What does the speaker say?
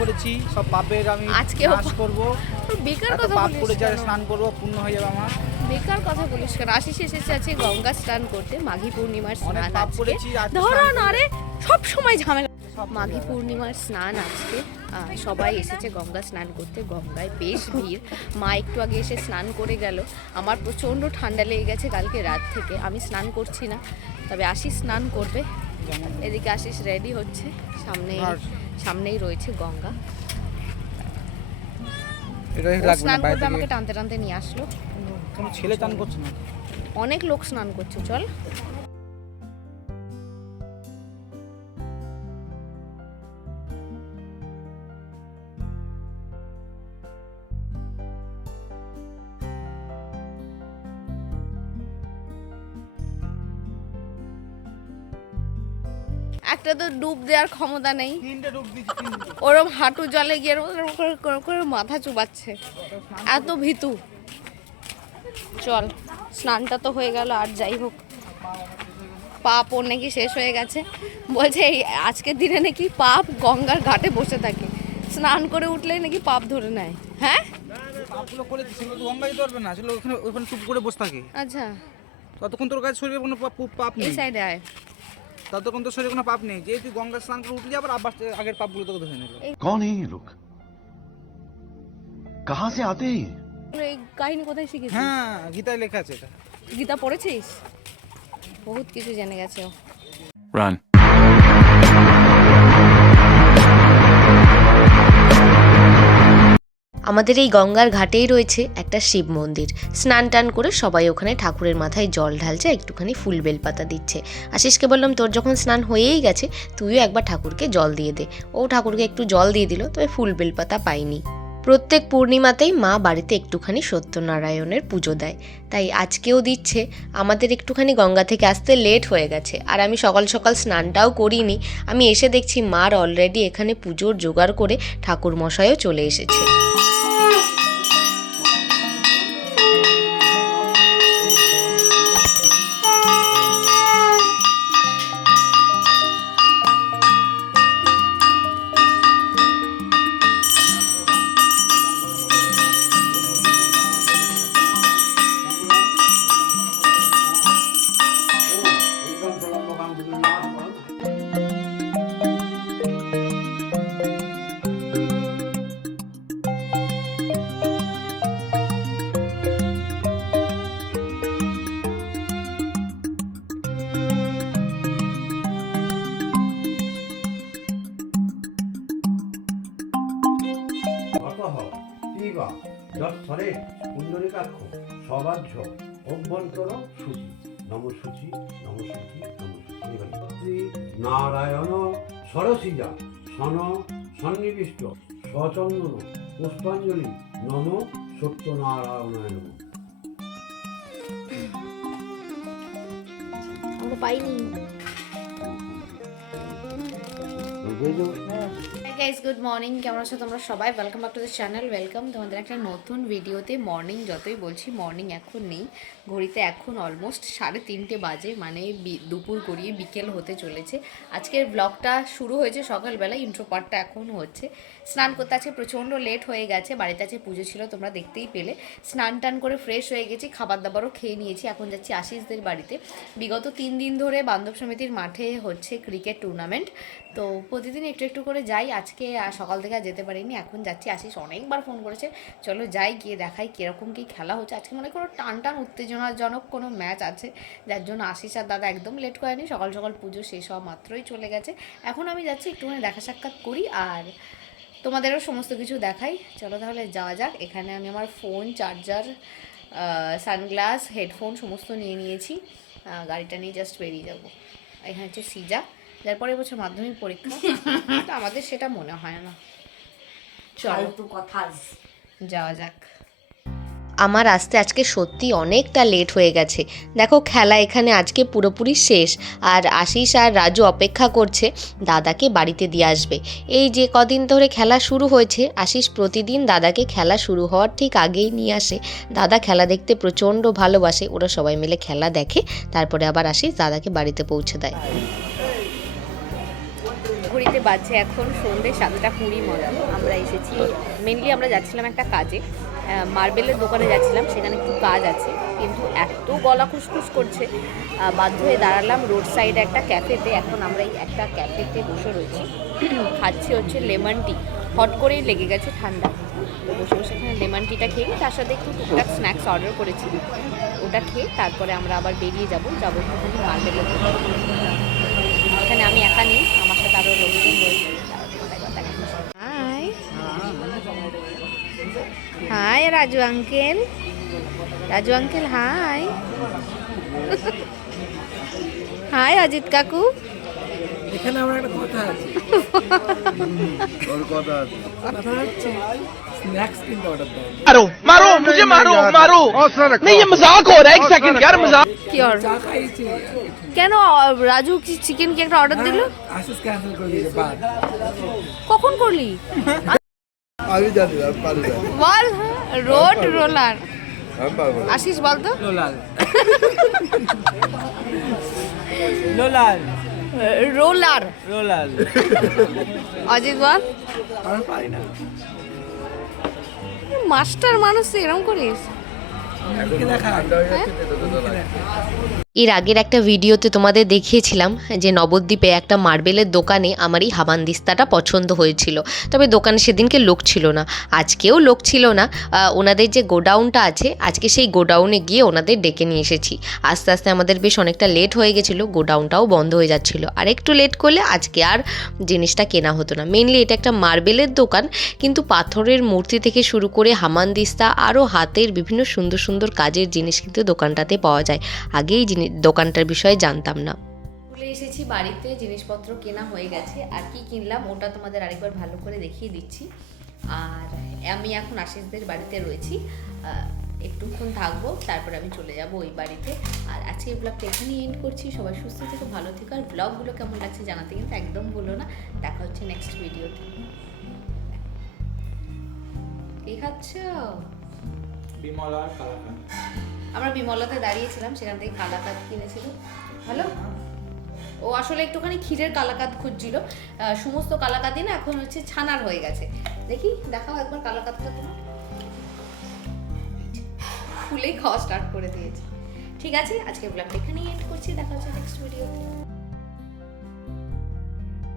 করেছি, সব পাপের আমি আজকেও নাশ করব। বেকার এত কথা পাপ বলিস করে যারা কেন? স্নান করবো পূর্ণ হয়ে যাবে আমার। বেকার কথা বলিস কেন? আশিস এসেছে আছে গঙ্গা স্নান করতে, মাঘী পূর্ণিমার অনেক স্নান পাপ আজকে। করেছি, আজকে ধরো স্নান না করলে রে, সব সময় ঝামেলা। সব মাঘী চলে যাবে। পূর্ণিমার স্নান আজকে, সবাই এসেছে গঙ্গা স্নান করতে। গঙ্গায় বেশ ভিড়। মা একটু আগে এসে স্নান করে গেল। আমার প্রচণ্ড ঠান্ডা লেগে গেছে কালকে রাত থেকে। আমি স্নান করছি না, তবে আশিস স্নান করবে। এদিকে আশিস রেডি হচ্ছে, সামনেই রয়েছে গঙ্গা। এটাই ও লাগবে না, স্নান বাইরে করতে থেকে আমাকে টানতে টানতে নিয়ে আসলো। কোনো ছেলে চান করছে না। অনেক লোক স্নান করছে, চল। একটা তো ডুব দেওয়ার ক্ষমতা নেই, 3টে ডুব দিয়েছি, 3টে। ওরম হাঁটু জলে গিয়ে ওরম করে মাথা চুবাচ্ছে, এত ভীতু। চল, স্নানটা তো হয়ে গেল, আর যাই হোক পাপ ওর নাকি শেষ হয়ে গেছে। বলছে এই আজকের দিনে নাকি পাপ গঙ্গার ঘাটে বসে থাকে, স্নান করে উঠলেই নাকি পাপ ধরে নেয়। হ্যাঁ, পাপগুলো করেছি, সেগুলো তো গঙ্গায় দিতে পারবে না, সেগুলো ওখানে চুপ করে বসে থাকে। আচ্ছা ততক্ষণ তোর কাছে শরীরে কোনো পাপ এই নেই, সাইডে আয়। ততক্ষণ তোর শরীরে কোনো পাপ নেই। যে তুই গঙ্গা স্নান করে উঠলি, আবার আবার আগের পাপগুলো তোকে ধরে নিল। कौन है ये लोग? कहां से आते हैं? এই কাহিনী কোথায় শিখেছিস? হ্যাঁ, গীতায় লেখা আছে এটা। গীতা পড়েছিস? বহুত কিছু জেনে গেছে ও। Run. আমাদের এই গঙ্গার ঘাটেই রয়েছে একটা শিব মন্দির। স্নান টান করে সবাই ওখানে ঠাকুরের মাথায় জল ঢালছে, একটুখানি ফুল বেলপাতা দিচ্ছে। আশিসকে বললাম তোর যখন স্নান হয়েই গেছে তুইও একবার ঠাকুরকে জল দিয়ে দে। ও ঠাকুরকে একটু জল দিয়ে দিল, তবে ফুল বেলপাতা পাইনি। প্রত্যেক পূর্ণিমাতেই মা বাড়িতে একটুখানি সত্যনারায়ণের পুজো দেয়, তাই আজকেও দিচ্ছে। আমাদের একটুখানি গঙ্গা থেকে আসতে লেট হয়ে গেছে, আর আমি সকাল সকাল স্নানটাও করিনি। আমি এসে দেখছি মার অলরেডি এখানে পুজোর জোগাড় করে ঠাকুর মশাইও চলে এসেছে। অতঃ পিবা যৎফলে পুণ্ডরিকাক্ষ সবাহ্য অভ্যন্তর শুচি নম শুচি নম শুচি নম শুচি। শ্রী নারায়ণ সরসিজা সন সন্নিবিষ্ট সচন্দন পুষ্পাঞ্জলি নম সত্যনারায়ণায় নম। আমরা পাইনি। গাইস, গুড মর্নিং, কেমন আছো তোমরা সবাই? Welcome back to the channel. Welcome তোমাদের একটা নতুন ভিডিওতে। মর্নিং যতই বলছি, মর্নিং এখন নেই। ঘড়িতে এখন অলমোস্ট 3:30 বাজে, মানে দুপুর গড়িয়ে বিকেল হতে চলেছে। আজকের ব্লগটা শুরু হয়েছে সকালবেলা, ইন্ট্রো পার্টটা এখন হচ্ছে। স্নান করতে আজকে প্রচণ্ড লেট হয়ে গেছে, বাড়িতে আছে পুজো ছিল, তোমরা দেখতেই পেলে। স্নান টান করে ফ্রেশ হয়ে গেছি, খাবার দাবারও খেয়ে নিয়েছি। এখন যাচ্ছি আশিসদের বাড়িতে। বিগত 3 দিন ধরে বান্ধব সমিতির মাঠে হচ্ছে ক্রিকেট টুর্নামেন্ট, তো প্রতিদিন একটু একটু করে যাই। আজকে সকাল থেকে আর যেতে পারিনি, এখন যাচ্ছি। আশিস অনেকবার ফোন করেছে, চলো যাই, গিয়ে দেখাই কীরকম কী খেলা হচ্ছে। আজকে মনে করো টান টান উত্তেজনাজনক কোনো ম্যাচ আছে, যার জন্য আশিস আর দাদা একদম লেট করেনি। সকাল সকাল পুজো শেষ হওয়া মাত্রই চলে গেছে। এখন আমি যাচ্ছি, একটুখানি দেখা সাক্ষাৎ করি আর তোমাদেরও সমস্ত কিছু দেখাই। চলো তাহলে যাওয়া যাক। এখানে আমি আমার ফোন, চার্জার, সানগ্লাস, হেডফোন সমস্ত নিয়ে নিয়েছি। গাড়িটা নিয়ে জাস্ট বেরিয়ে যাবো। এখানে হচ্ছে সিজা, যার পরে বছর মাধ্যমিক পরীক্ষা, তো আমাদের সেটা মনে হয় না। চলো তো কথা, যাওয়া যাক। আমার আসতে আজকে সত্যি অনেকটা লেট হয়ে গেছে। দেখো খেলা এখানে আজকে পুরোপুরি শেষ, আর আশিস আর রাজু অপেক্ষা করছে দাদাকে বাড়িতে দিয়ে আসবে। এই যে কদিন ধরে খেলা শুরু হয়েছে, আশিস প্রতিদিন দাদাকে খেলা শুরু হওয়ার ঠিক আগেই নিয়ে আসে। দাদা খেলা দেখতে প্রচণ্ড ভালোবাসে, ওরা সবাই মিলে খেলা দেখে, তারপরে আবার আশিস দাদাকে বাড়িতে পৌঁছে দেয়। ঘড়িতে বাজছে এখন সন্ধ্যে 7:20 মতো। আমরা এসেছি, মেনলি আমরা যাচ্ছিলাম একটা কাজে, মার্বেলের দোকানে যাচ্ছিলাম, সেখানে একটু কাজ আছে, কিন্তু এত গলা খুসখুস করছে, বাধ্য হয়ে দাঁড়ালাম রোড সাইডে একটা ক্যাফেতে। এখন আমরা এই একটা ক্যাফেতে বসে রয়েছি, খাচ্ছি হচ্ছে লেমন টি, হট করেই লেগে গেছে ঠান্ডা, তো বসে বসে এখানে লেমন টিটা খেয়ে তার সাথে একটু টুকটাক স্ন্যাক্স অর্ডার করেছি, ওটা খেয়ে তারপরে আমরা আবার বেরিয়ে যাবো একটুখানি মার্বেলের দোকানে। এখানে আমি একা নেই, আমার সাথে আরও লোকজন রয়েছে। Hi hi Raju uncle, Raju uncle hi. Hi Ajit কাকু। এখানে আমার একটা কথা আছে। ওর কথা আছে। কথা হচ্ছে স্ন্যাক্স কিনতে অর্ডার দাও। मारो मारो मुझे मारो मारो नहीं ये मजाक हो रहा है 1 सेकंड यार मजाक কি অর্ডার? চা খাইছি। কেন রাজু কি চিকেন কি একটা অর্ডার দিল? আশিস ক্যান্সেল করে দিয়েছে বাদ। কখন করলি? আমি জানি আমি পারি না। বল। Road roller. আমি পারবো না। আশিস বল তো। লোলাল। লোলাল। রোলার। লোলাল। অজিত বল। আমি পারি না। মাস্টার মানুষ তুই এরকম করিস? দেখা। এর আগের একটা ভিডিওতে তোমাদের দেখিয়েছিলাম যে নবদ্বীপে একটা মার্বেলের দোকানে আমার এই হামানদিস্তাটা পছন্দ হয়েছিল, তবে দোকানে সেদিনকে লোক ছিল না, আজকেও লোক ছিল না। ওনাদের যে গোডাউনটা আছে, আজকে সেই গোডাউনে গিয়ে ওনাদের ডেকে নিয়ে এসেছি। আস্তে আস্তে আমাদের বেশ অনেকটা লেট হয়ে গেছিলো, গোডাউনটাও বন্ধ হয়ে যাচ্ছিলো, আর একটু লেট করলে আজকে আর জিনিসটা কেনা হতো না। মেনলি এটা একটা মার্বেলের দোকান, কিন্তু পাথরের মূর্তি থেকে শুরু করে হামানদিস্তা আরও হাতের বিভিন্ন সুন্দর সুন্দর কাজের জিনিস কিন্তু দোকানটাতে পাওয়া যায়। আগেই দোকানটার বিষয়ে জানতাম না। চলে এসেছি বাড়িতে, জিনিসপত্র কেনা হয়ে গেছে, আর কি কিনলাম ওটা তোমাদের আরেকবার ভালো করে দেখিয়ে দিচ্ছি। আর আমি এখন আশিসদের বাড়িতে রয়েছি, একটুক্ষণ থাকবো, তারপর আমি চলে যাব ওই বাড়িতে। আর আজকে এই ব্লগটা এখানেই এন্ড করছি। সবাই সুস্থ থেকো, ভালো থেকো, আর ব্লগগুলো কেমন লাগছে জানাতে কিন্তু একদম ভুলো না। দেখা হচ্ছে নেক্সট ভিডিওতে। কি খাচ্ছ? বিমলার কালাকান। আমরা বিমলাতে দাঁড়িয়েছিলাম, সেখান থেকে কালাকাঁদ কিনেছিল। ভালো, ও আসলে একটুখানি ক্ষীরের কালাকাঁদ খুঁজছিল, সমস্ত কালাকাঁদই না এখন হচ্ছে ছানার হয়ে গেছে। দেখি দেখাও একবার কালাকাঁদটা, তোমার ফুলেই খাওয়া স্টার্ট করে দিয়েছে। ঠিক আছে, আজকে ব্লগটা এখানেই এন্ড করছি, দেখা হচ্ছে নেক্সট ভিডিওতে।